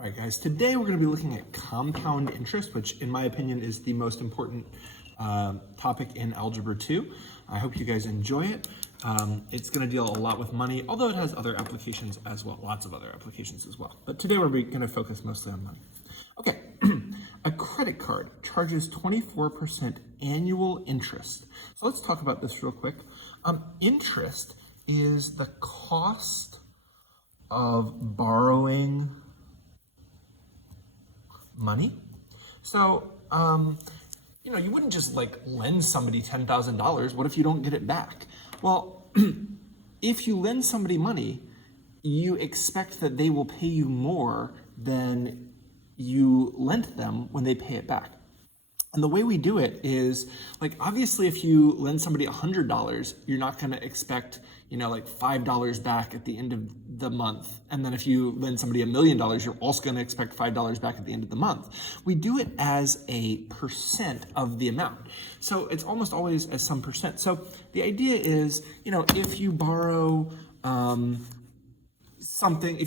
All right, guys, today we're going to be looking at compound interest, which in my opinion is the most important topic in Algebra 2. I hope you guys enjoy it. It's going to deal a lot with money, although it has other applications as well, lots of other applications as well. But today we're going to focus mostly on money. Okay, a credit card charges 24% annual interest. So let's talk about this real quick. Interest is the cost of borrowing money. So, you wouldn't just lend somebody $10,000. What if you don't get it back? Well, if you lend somebody money, you expect that they will pay you more than you lent them when they pay it back. And the way we do it is, obviously if you lend somebody $100, you're not going to expect, $5 back at the end of the month. And then if you lend somebody $1 million, you're also going to expect $5 back at the end of the month. We do it as a percent of the amount. So it's almost always as some percent. So the idea is, if you borrow if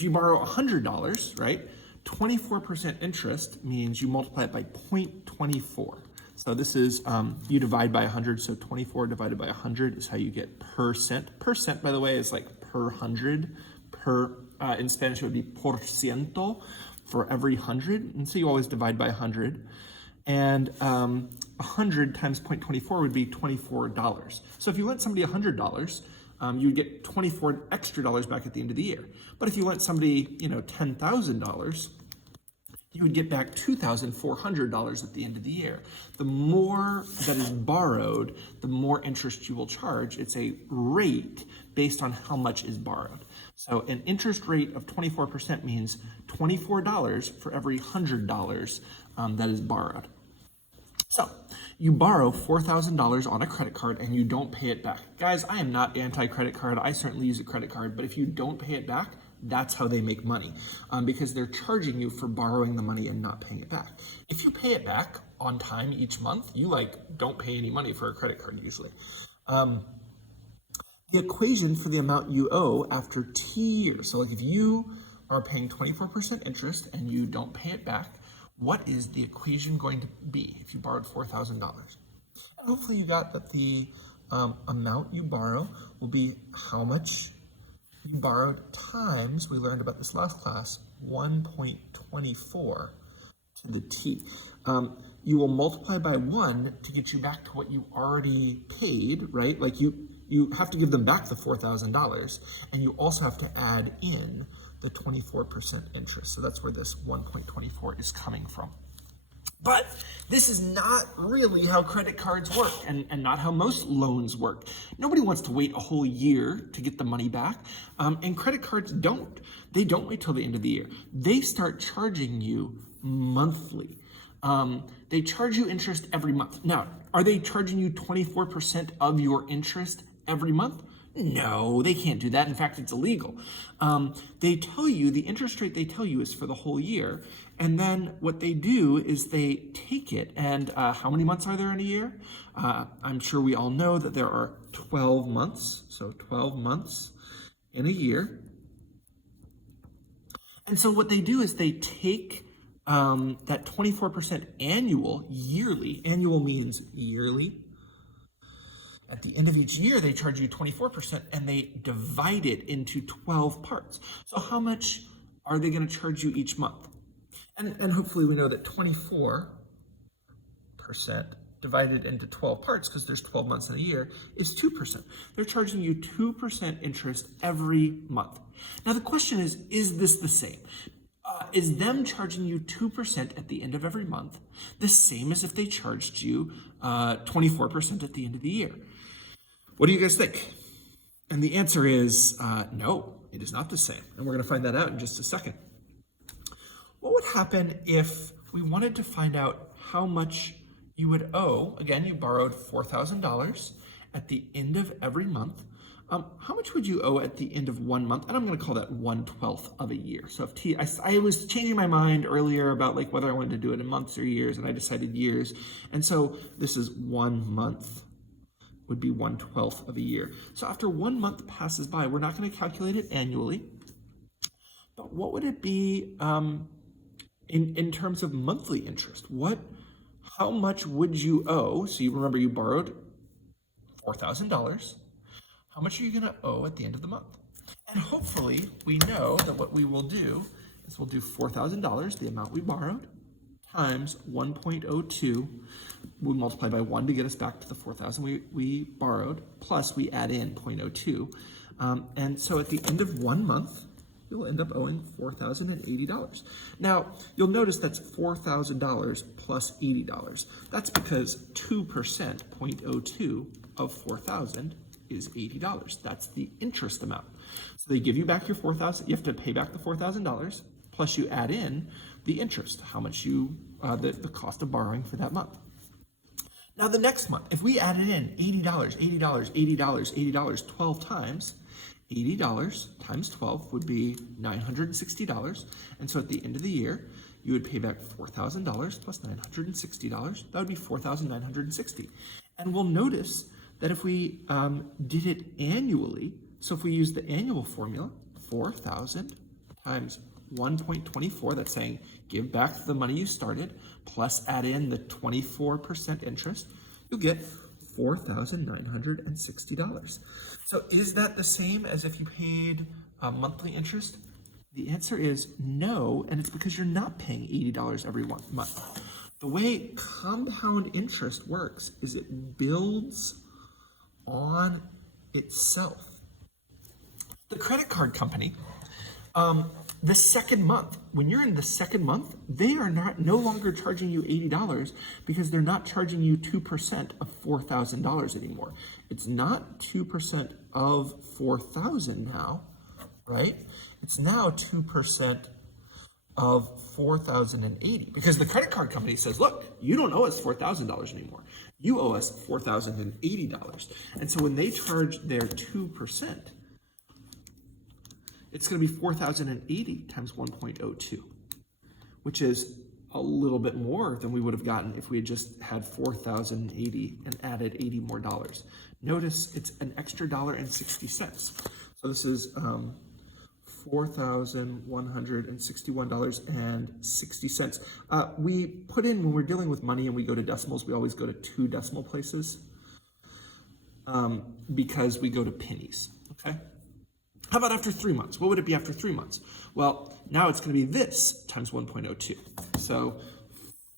you borrow $100, right? 24% interest means you multiply it by 0.24. So this is, you divide by 100, so 24 divided by 100 is how you get percent. Percent, by the way, is like per hundred. In Spanish, it would be por ciento for every 100. And so you always divide by 100. And 100 times 0.24 would be $24. So if you lent somebody $100, you would get $24 extra back at the end of the year. But if you lent somebody, $10,000, you would get back $2,400 at the end of the year. The more that is borrowed, the more interest you will charge. It's a rate based on how much is borrowed. So an interest rate of 24% means $24 for every $100 that is borrowed. So you borrow $4,000 on a credit card and you don't pay it back. Guys, I am not anti-credit card. I certainly use a credit card, but if you don't pay it back, that's how they make money, because they're charging you for borrowing the money and not paying it back. If you pay it back on time each month, you don't pay any money for a credit card usually. The equation for the amount you owe after T years. So if you are paying 24% interest and you don't pay it back, what is the equation going to be if you borrowed $4,000? And hopefully you got that the amount you borrow will be how much you borrowed times, we learned about this last class, 1.24 to the T. You will multiply by 1 to get you back to what you already paid, right? You have to give them back the $4,000, and you also have to add in the 24% interest. So that's where this 1.24 is coming from. But this is not really how credit cards work and not how most loans work. Nobody wants to wait a whole year to get the money back. And credit cards don't. They don't wait till the end of the year. They start charging you monthly. They charge you interest every month. Now, are they charging you 24% of your interest every month? No, they can't do that. In fact, it's illegal. They tell you, the interest rate they tell you is for the whole year. And then what they do is they take it. And how many months are there in a year? I'm sure we all know that there are 12 months. So 12 months in a year. And so what they do is they take that 24% annual, yearly. Annual means yearly. At the end of each year, they charge you 24% and they divide it into 12 parts. So how much are they going to charge you each month? And hopefully we know that 24% divided into 12 parts, because there's 12 months in a year, is 2%. They're charging you 2% interest every month. Now the question is this the same? Is them charging you 2% at the end of every month the same as if they charged you 24% at the end of the year? What do you guys think? And the answer is no, it is not the same. And we're going to find that out in just a second. What would happen if we wanted to find out how much you would owe? Again, you borrowed $4,000 at the end of every month. How much would you owe at the end of 1 month? And I'm going to call that 1/12 of a year. So if I was changing my mind earlier about whether I wanted to do it in months or years, and I decided years. And so this is 1 month would be 1/12 of a year. So after 1 month passes by, we're not going to calculate it annually, but what would it be in terms of monthly interest, how much would you owe? So you remember you borrowed $4,000. How much are you going to owe at the end of the month? And hopefully we know that what we will do is we'll do $4,000, the amount we borrowed, times 1.02. We multiply by 1 to get us back to the 4,000 we borrowed, plus we add in 0.02. And so at the end of 1 month, you'll end up owing $4,080. Now, you'll notice that's $4,000 plus $80. That's because 2%, 0.02 of 4,000 is $80. That's the interest amount. So they give you back your $4,000. You have to pay back the $4,000, plus you add in the interest, how much the cost of borrowing for that month. Now the next month, if we added in $80, $80, $80, $80, 12 times, $80 times 12 would be $960. And so at the end of the year, you would pay back $4,000 plus $960. That would be $4,960. And we'll notice that if we did it annually, so if we use the annual formula, 4,000 times 1.24, that's saying give back the money you started, plus add in the 24% interest, you'll get $4,960. So is that the same as if you paid monthly interest? The answer is no, and it's because you're not paying $80 every month. The way compound interest works is it builds on itself. The credit card company, the second month, when you're in the second month, they are no longer charging you $80 because they're not charging you 2% of $4,000 anymore. It's not 2% of 4,000 now, right? It's now 2% of 4,080 because the credit card company says, look, you don't owe us $4,000 anymore. You owe us $4,080. And so when they charge their 2%, it's going to be 4,080 times 1.02, which is a little bit more than we would have gotten if we had just had 4,080 and added 80 more dollars. Notice it's an extra $1.60. So this is $4,161.60. We put in, when we're dealing with money and we go to decimals, we always go to 2 decimal places because we go to pennies, okay? How about after 3 months? What would it be after 3 months? Well, now it's going to be this times 1.02. So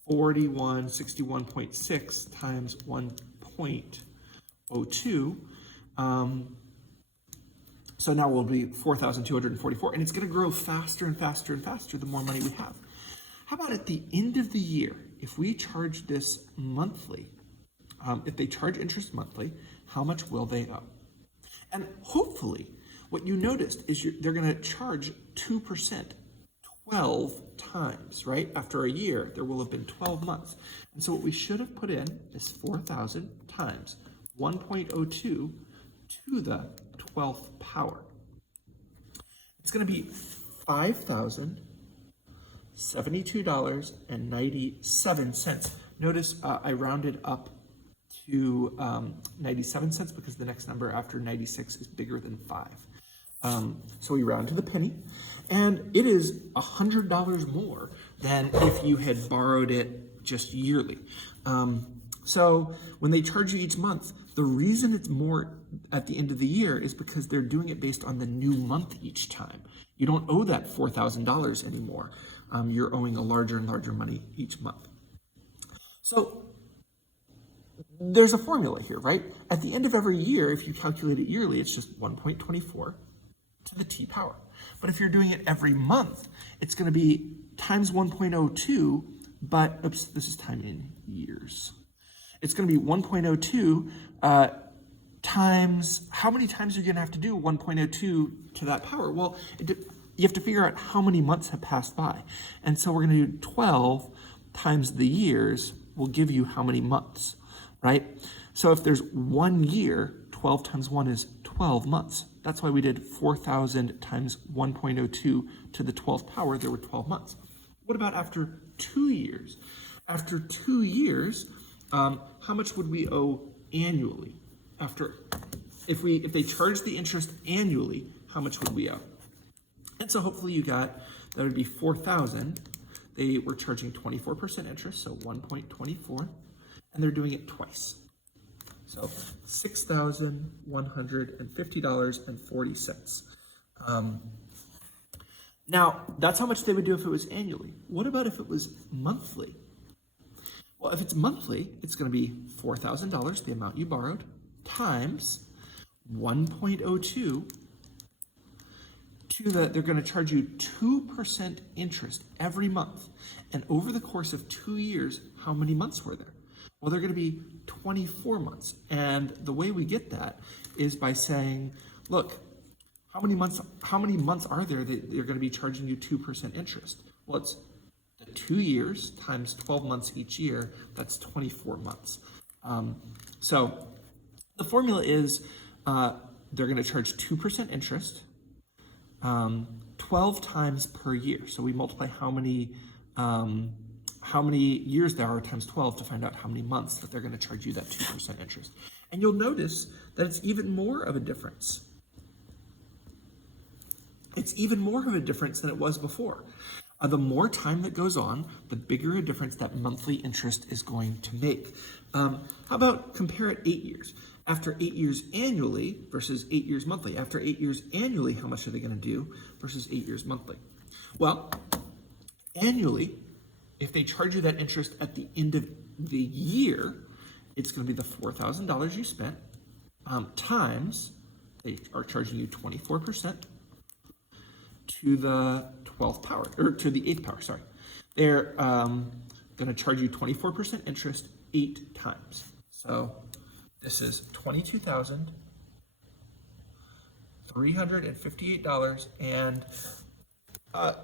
4161.6 times 1.02. So now we'll be 4,244, and it's going to grow faster and faster and faster the more money we have. How about at the end of the year, if we charge this monthly, if they charge interest monthly, how much will they owe? And hopefully, what you noticed is they're going to charge 2% 12 times, right? After a year, there will have been 12 months. And so what we should have put in is 4,000 times 1.02 to the 12th power. It's going to be $5,072.97. Notice I rounded up to 97 cents because the next number after 96 is bigger than 5. So we round to the penny, and it is $100 more than if you had borrowed it just yearly. So when they charge you each month, the reason it's more at the end of the year is because they're doing it based on the new month each time. You don't owe that $4,000 anymore. You're owing a larger and larger money each month. So there's a formula here, right? At the end of every year, if you calculate it yearly, it's just 1.24 to the t power. But if you're doing it every month, it's going to be times 1.02, but, oops, this is time in years. It's going to be 1.02 times, how many times are you going to have to do 1.02 to that power? Well, you have to figure out how many months have passed by. And so we're going to do 12 times the years will give you how many months, right? So if there's 1 year, 12 times 1 is 12 months. That's why we did 4,000 times 1.02 to the 12th power. There were 12 months. What about after 2 years? After 2 years, how much would we owe annually? If they charge the interest annually, how much would we owe? And so hopefully you got, that would be 4,000 they were charging 24% interest, so 1.24, and they're doing it twice. So $6,150.40. Now, that's how much they would do if it was annually. What about if it was monthly? Well, if it's monthly, it's going to be $4,000, the amount you borrowed, times 1.02 they're going to charge you 2% interest every month. And over the course of 2 years, how many months were there? Well, they're going to be 24 months. And the way we get that is by saying, look, how many months are there that they're going to be charging you 2% interest? Well, it's 2 years times 12 months each year, that's 24 months. So the formula is they're going to charge 2% interest 12 times per year. So we multiply how many years there are times 12 to find out how many months that they're going to charge you that 2% interest. And you'll notice that it's even more of a difference. It's even more of a difference than it was before. The more time that goes on, the bigger a difference that monthly interest is going to make. How about compare it 8 years? After 8 years annually versus 8 years monthly. After 8 years annually, how much are they going to do versus 8 years monthly? Well, annually, if they charge you that interest at the end of the year, it's going to be the $4,000 you spent times, they are charging you 24% to the 12th power, or to the 8th power, sorry. They're going to charge you 24% interest 8 times. So this is $22,358, and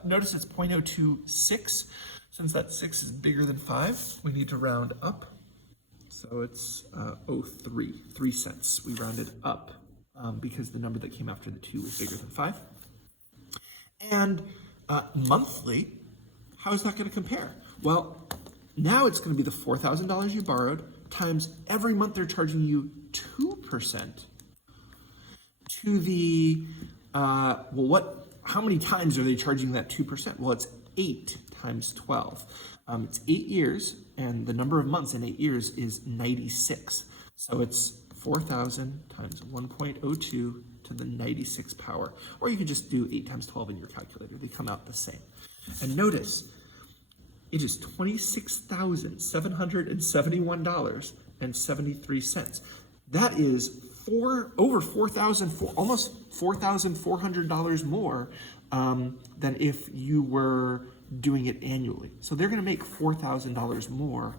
notice it's 0.026. Since that 6 is bigger than 5, we need to round up. So it's 3 cents. We rounded up because the number that came after the 2 was bigger than 5. And monthly, how is that going to compare? Well, now it's going to be the $4,000 you borrowed times every month they're charging you 2% to the, how many times are they charging that 2%? Well, it's 8 times 12. It's 8 years, and the number of months in 8 years is 96. So it's 4,000 times 1.02 to the 96 power. Or you could just do 8 times 12 in your calculator. They come out the same. And notice, it is $26,771.73. That is almost $4,400 more than if you were doing it annually. So they're going to make $4,000 more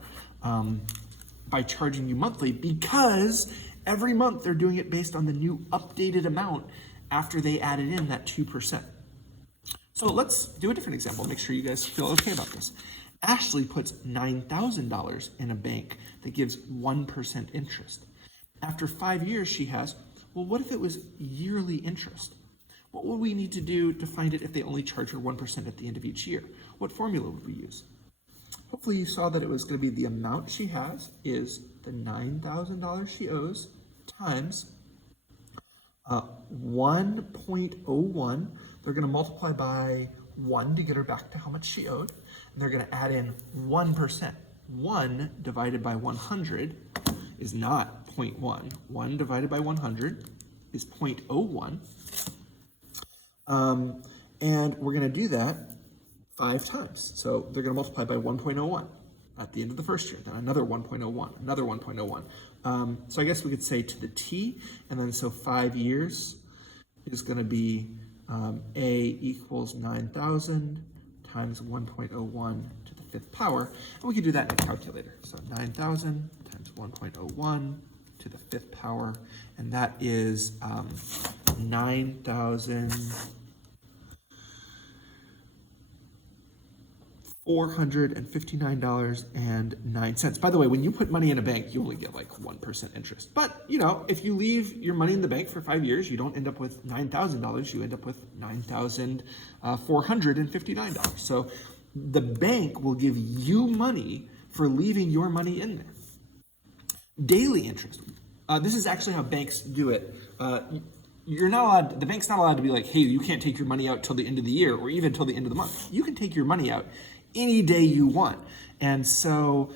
by charging you monthly, because every month they're doing it based on the new updated amount after they added in that 2%. So let's do a different example. Make sure you guys feel okay about this. Ashley puts $9,000 in a bank that gives 1% interest. After 5 years, she has, well, what if it was yearly interest? What would we need to do to find it if they only charge her 1% at the end of each year? What formula would we use? Hopefully you saw that it was going to be the amount she has is the $9,000 she owes times 1.01. They're going to multiply by 1 to get her back to how much she owed. And they're going to add in 1%. 1 divided by 100 is not 0.1. 1 divided by 100 is 0.01. And we're going to do that 5 times. So they're going to multiply by 1.01 at the end of the first year, then another 1.01, another 1.01. So I guess we could say to the t, and then so 5 years is going to be A equals 9,000 times 1.01 to the 5th power. And we could do that in a calculator. So 9,000 times 1.01 to the 5th power, and that is $9,459.09. By the way, when you put money in a bank, you only get like 1% interest. But, you know, if you leave your money in the bank for 5 years, you don't end up with $9,000, you end up with $9,459. So the bank will give you money for leaving your money in there. Daily interest. This is actually how banks do it. You're not allowed, the bank's not allowed to be like, hey, you can't take your money out till the end of the year or even till the end of the month. You can take your money out any day you want. And so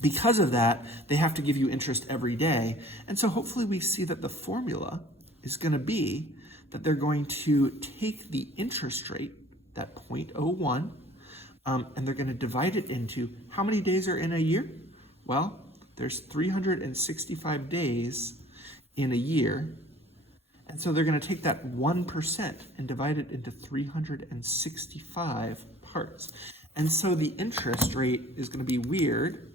because of that, they have to give you interest every day. And so hopefully we see that the formula is going to be that they're going to take the interest rate, that 0.01, and they're going to divide it into how many days are in a year? Well, there's 365 days in a year. And so they're going to take that 1% and divide it into 365 parts. And so the interest rate is going to be weird.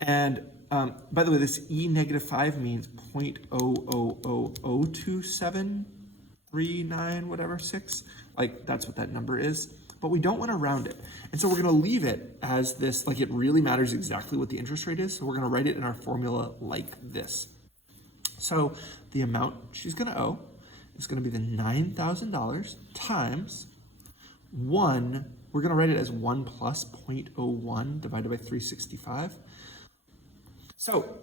And by the way, this E negative 5 means 0.0002739 whatever 6. Like that's what that number is. But we don't want to round it. And so we're going to leave it as this, like it really matters exactly what the interest rate is. So we're going to write it in our formula like this. So the amount she's going to owe is going to be the $9,000 times 1. We're going to write it as 1 plus 0.01 divided by 365. So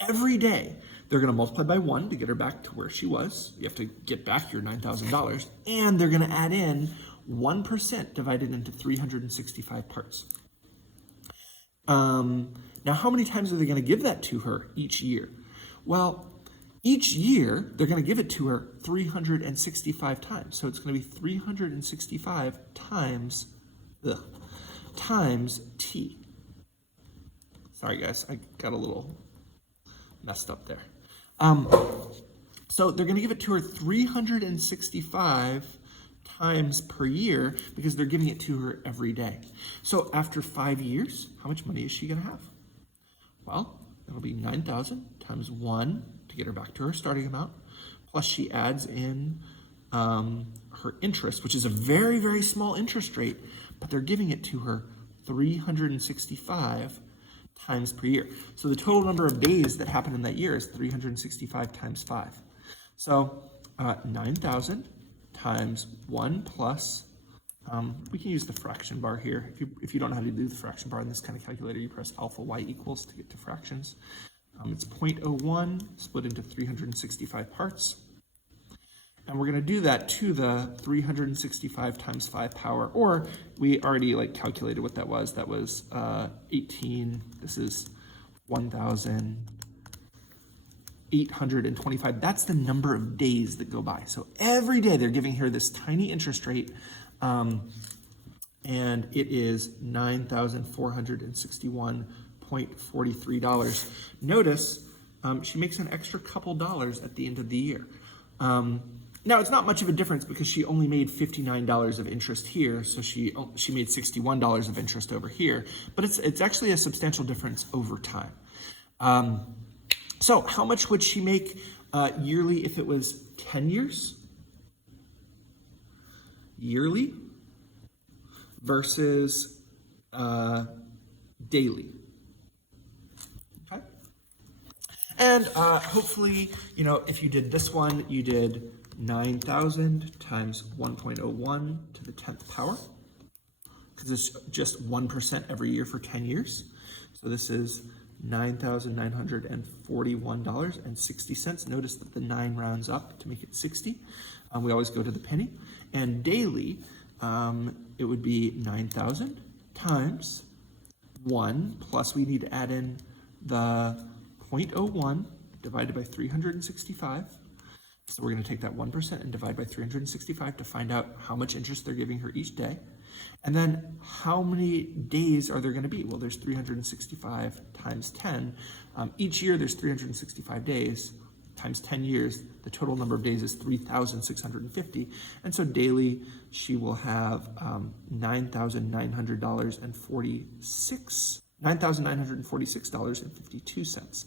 every day they're going to multiply by 1 to get her back to where she was. You have to get back your $9,000. And they're going to add in 1% divided into 365 parts. Now, how many times are they going to give that to her each year? Well, each year they're going to give it to her 365 times. So it's going to be 365 times t. Sorry, guys, I got a little messed up there. So they're going to give it to her 365 times per year because they're giving it to her every day. So after 5 years, how much money is she going to have? Well, it'll be 9,000 times 1 to get her back to her starting amount, plus she adds in her interest, which is a very, very small interest rate, but they're giving it to her 365 times per year. So the total number of days that happen in that year is 365 times 5. So 9,000 times 1 plus, we can use the fraction bar here. If you don't know how to do the fraction bar in this kind of calculator, you press alpha y equals to get to fractions. It's 0.01 split into 365 parts. And we're going to do that to the 365 times 5 power, or we already calculated what that was. That was 18. This is 1,825. That's the number of days that go by. So every day they're giving her this tiny interest rate, and it is $9,461.43. Notice she makes an extra couple dollars at the end of the year. Now, it's not much of a difference because she only made $59 of interest here, so she made $61 of interest over here, but it's actually a substantial difference over time. So how much would she make yearly if it was 10 years? Yearly versus daily. Okay? And hopefully, if you did this one, you did 9,000 times 1.01 to the 10th power, because it's just 1% every year for 10 years. So this is $9,941.60. Notice that the 9 rounds up to make it 60. We always go to the penny. And daily, it would be 9,000 times 1, plus we need to add in the 0.01 divided by 365. So we're going to take that 1% and divide by 365 to find out how much interest they're giving her each day. And then how many days are there going to be? Well, there's 365 times 10. Each year there's 365 days times 10 years. The total number of days is 3,650. And so daily she will have $9,946.52.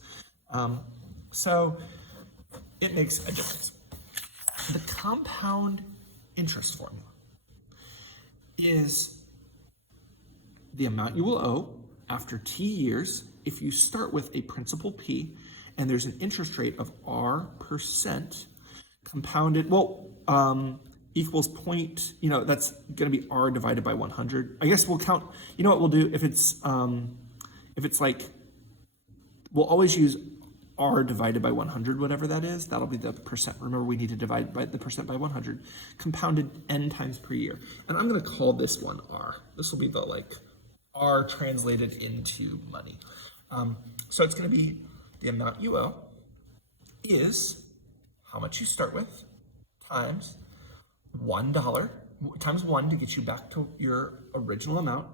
So it makes a difference. The compound interest formula is the amount you will owe after T years if you start with a principal P and there's an interest rate of R% compounded, equals point, that's going to be R divided by 100. I guess we'll count, what we'll do if it's we'll always use r divided by 100, whatever that is, that'll be the percent. Remember, we need to divide by the percent by 100, compounded n times per year. And I'm going to call this one r. This will be the r translated into money. So it's going to be the amount you owe is how much you start with times $1 times 1 to get you back to your original amount,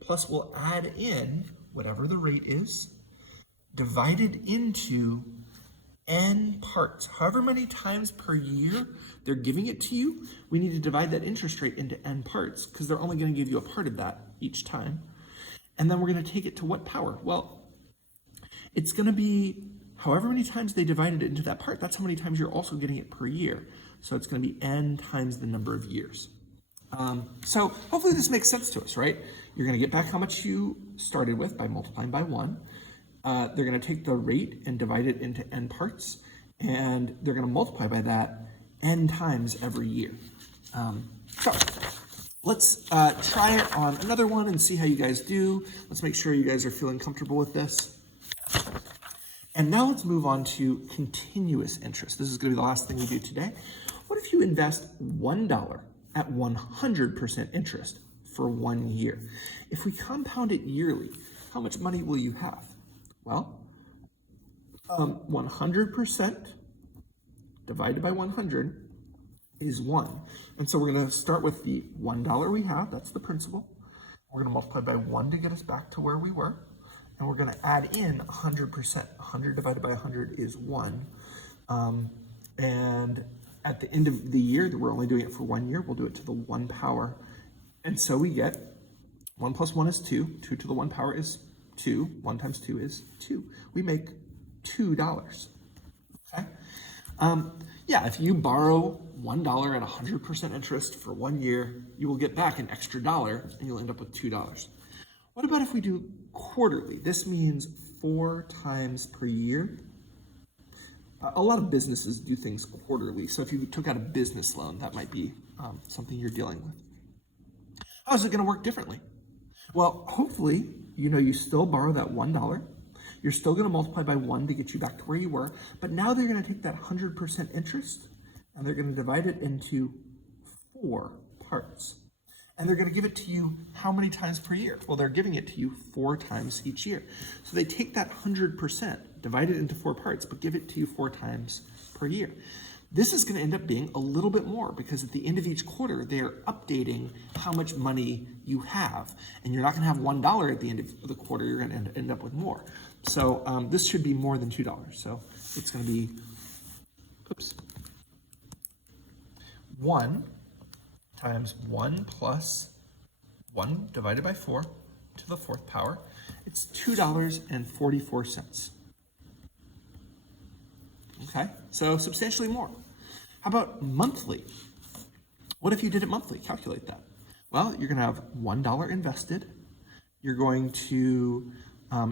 plus we'll add in whatever the rate is, divided into n parts. However many times per year they're giving it to you, we need to divide that interest rate into n parts because they're only going to give you a part of that each time. And then we're going to take it to what power? Well, it's going to be however many times they divided it into that part, that's how many times you're also getting it per year. So it's going to be n times the number of years. So hopefully this makes sense to us, right? You're going to get back how much you started with by multiplying by 1. They're going to take the rate and divide it into n parts, and they're going to multiply by that n times every year. So let's try it on another one and see how you guys do. Let's make sure you guys are feeling comfortable with this. And now let's move on to continuous interest. This is going to be the last thing we do today. What if you invest $1 at 100% interest for 1 year? If we compound it yearly, how much money will you have? Well, 100% divided by 100 is 1. And so we're going to start with the $1 we have, that's the principal. We're going to multiply by 1 to get us back to where we were. And we're going to add in 100%. 100 divided by 100 is 1. And at the end of the year, we're only doing it for 1 year, we'll do it to the 1 power. And so we get 1 plus 1 is 2. 2 to the 1 power is 2. 1 times 2 is 2. We make $2. Okay? Yeah, if you borrow $1 at 100% interest for 1 year, you will get back an extra $1 and you'll end up with $2. What about if we do quarterly? This means 4 times per year. A lot of businesses do things quarterly. So if you took out a business loan, that might be something you're dealing with. How is it going to work differently? Well, hopefully, you still borrow that $1. You're still going to multiply by 1 to get you back to where you were. But now they're going to take that 100% interest and they're going to divide it into 4 parts. And they're going to give it to you how many times per year? Well, they're giving it to you 4 times each year. So they take that 100%, divide it into 4 parts, but give it to you 4 times per year. This is going to end up being a little bit more because at the end of each quarter, they are updating how much money you have. And you're not going to have $1 at the end of the quarter. You're going to end up with more. So this should be more than $2. So it's going to be, 1 times 1 plus 1 divided by 4 to the 4th power. It's $2.44. Okay, so substantially more. How about monthly? What if you did it monthly? Calculate that. Well, you're going to have $1 invested. You're going to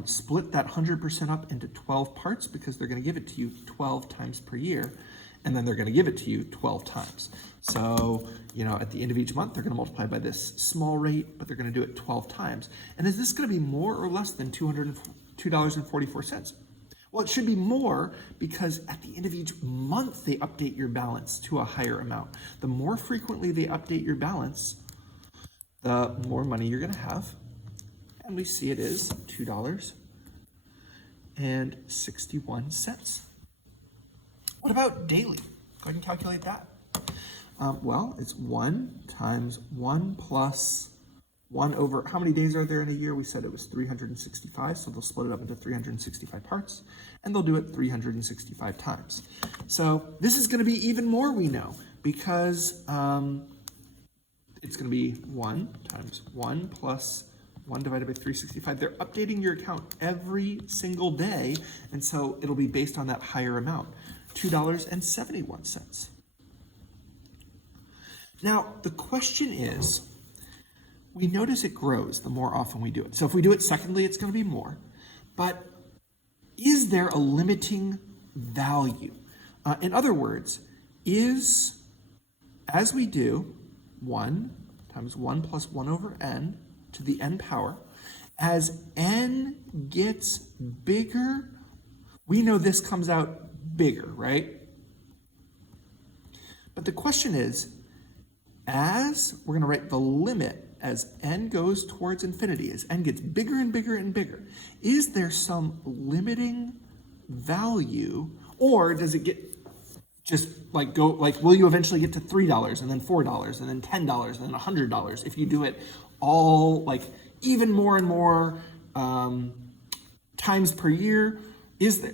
split that 100% up into 12 parts because they're going to give it to you 12 times per year. And then they're going to give it to you 12 times. So, at the end of each month, they're going to multiply by this small rate, but they're going to do it 12 times. And is this going to be more or less than $202.44? Well, it should be more because at the end of each month, they update your balance to a higher amount. The more frequently they update your balance, the more money you're going to have. And we see it is $2.61. What about daily? Go ahead and calculate that. Well, it's 1 times 1 plus 1 over, how many days are there in a year? We said it was 365, so they'll split it up into 365 parts, and they'll do it 365 times. So this is going to be even more, we know, because it's going to be 1 times 1 plus 1 divided by 365. They're updating your account every single day, and so it'll be based on that higher amount. $2.71. Now, the question is, we notice it grows the more often we do it. So if we do it secondly, it's going to be more. But is there a limiting value? In other words, as we do 1 times 1 plus 1 over n to the n power, as n gets bigger, we know this comes out bigger, right? But the question is, as we're going to write the limit as n goes towards infinity, as n gets bigger and bigger and bigger, is there some limiting value, or does it get just like go, like, will you eventually get to $3 and then $4 and then $10 and then $100 if you do it all like even more and more times per year?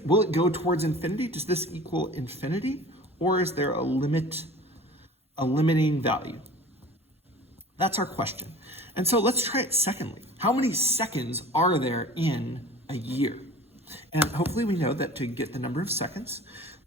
Will it go towards infinity? Does this equal infinity? Or is there a limiting value? That's our question. And so let's try it secondly. How many seconds are there in a year? And hopefully we know that to get the number of seconds,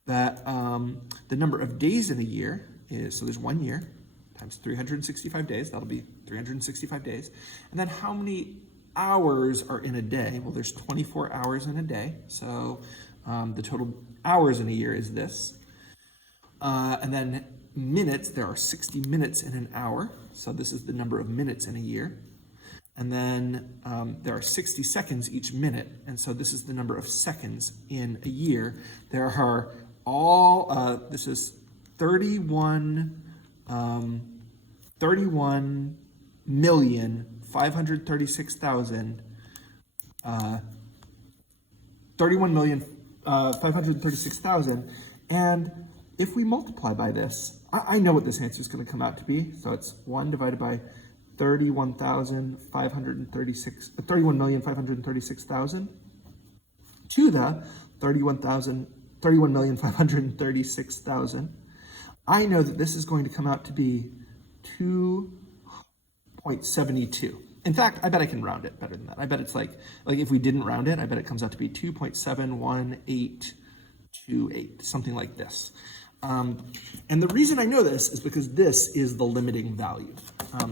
that the number of days in a year is, so there's 1 year times 365 days, that'll be 365 days. And then how many hours are in a day? Well, there's 24 hours in a day, so the total hours in a year is this. And then minutes, there are 60 minutes in an hour, so this is the number of minutes in a year. And then there are 60 seconds each minute, and so this is the number of seconds in a year. There are this is 31,536,000, and if we multiply by this, I know what this answer is going to come out to be. So it's 1 divided by 31,536,000 to the 31,536,000. I know that this is going to come out to be 2.72. In fact, I bet I can round it better than that. I bet it's like if we didn't round it, I bet it comes out to be 2.71828, something like this. And the reason I know this is because this is the limiting value.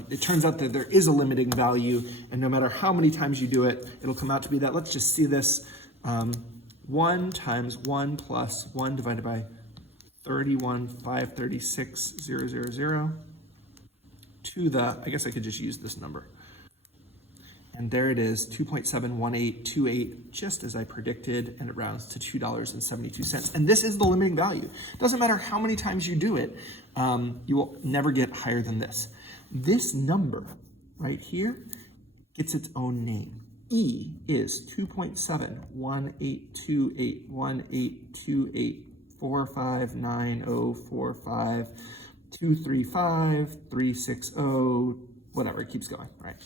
It turns out that there is a limiting value, and no matter how many times you do it, it'll come out to be that. Let's just see this. 1 times 1 plus 1 divided by 31,536,000 to the, I guess I could just use this number. And there it is, 2.71828, just as I predicted, and it rounds to $2.72. And this is the limiting value. It doesn't matter how many times you do it, you will never get higher than this. This number right here gets its own name. E is 2.71828182459045360 whatever, it keeps going, right?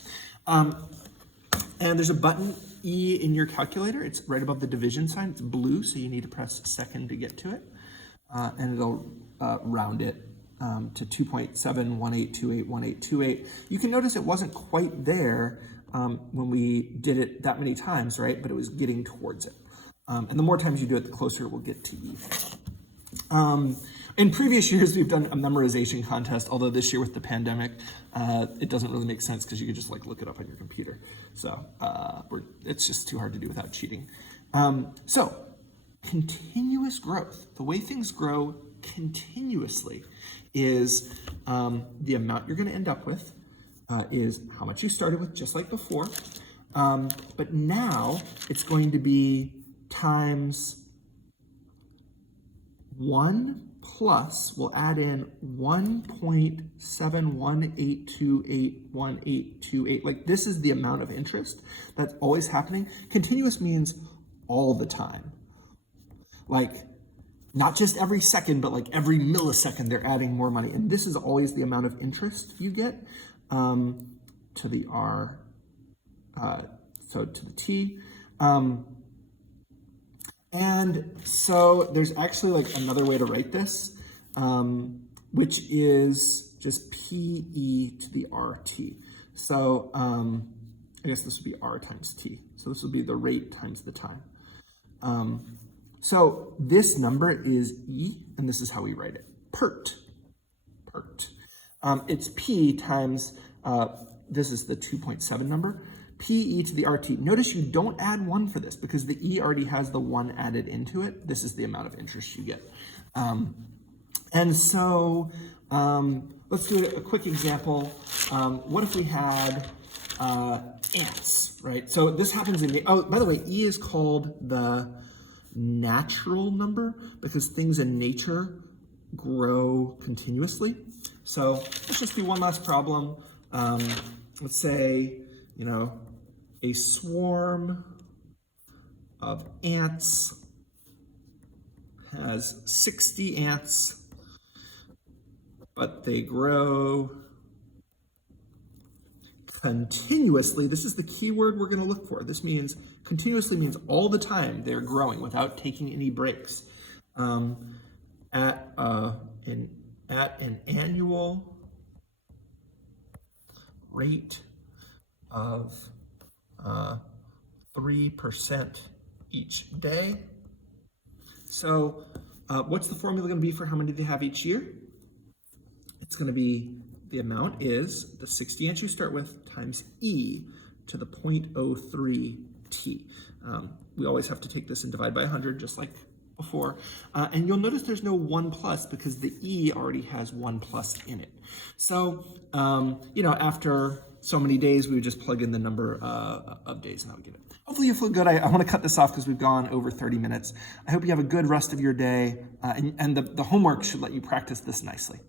And there's a button E in your calculator. It's right above the division sign. It's blue, so you need to press second to get to it. And it'll round it to 2.718281828. You can notice it wasn't quite there when we did it that many times, right? But it was getting towards it. And the more times you do it, the closer it will get to E. In previous years, we've done a memorization contest, although this year with the pandemic, it doesn't really make sense because you could just like look it up on your computer. So it's just too hard to do without cheating. So continuous growth, the way things grow continuously is the amount you're going to end up with is how much you started with, just like before. But now it's going to be times 1 plus, we'll add in 1.718281828. Like, this is the amount of interest that's always happening. Continuous means all the time. Like, not just every second, but like every millisecond they're adding more money. And this is always the amount of interest you get to the R, so to the T. And so there's actually like another way to write this, which is just PE to the RT. So I guess this would be R times T. So this would be the rate times the time. So this number is E, and this is how we write it. PERT. It's P times, this is the 2.7 number, PE to the RT. Notice you don't add 1 for this because the E already has the 1 added into it. This is the amount of interest you get. And so let's do a quick example. What if we had ants, right? So this happens in the, oh, by the way, E is called the natural number because things in nature grow continuously. So let's just do one last problem. Let's say, a swarm of ants has 60 ants, but they grow continuously. This is the key word we're going to look for. This means continuously means all the time they're growing without taking any breaks. At an annual rate of 3% each day. So what's the formula going to be for how many they have each year? It's going to be, the amount is the 60 ants you start with times e to the 0.03 t. We always have to take this and divide by 100, just like before. And you'll notice there's no 1 plus because the e already has 1 plus in it. So, after so many days, we would just plug in the number of days and that would get it. Hopefully you feel good. I want to cut this off because we've gone over 30 minutes. I hope you have a good rest of your day, and the homework should let you practice this nicely.